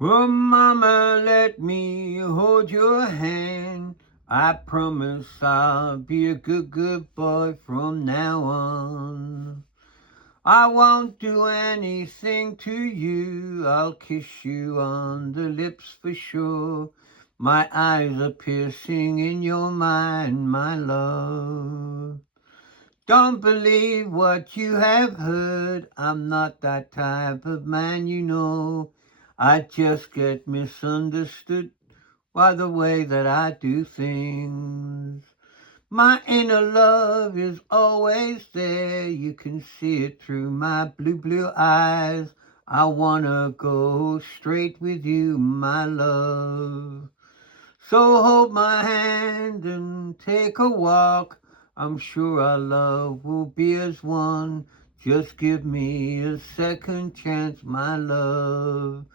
Oh, mama, let me hold your hand. I promise I'll be a good, good boy from now on. I won't do anything to you. I'll kiss you on the lips for sure. My eyes are piercing in your mind, my love. Don't believe what you have heard. I'm not that type of man, you know. I just get misunderstood by the way that I do things. My inner love is always there. You can see it through my blue, blue eyes. I wanna go straight with you, my love. So hold my hand and take a walk. I'm sure our love will be as one. Just give me a second chance, my love.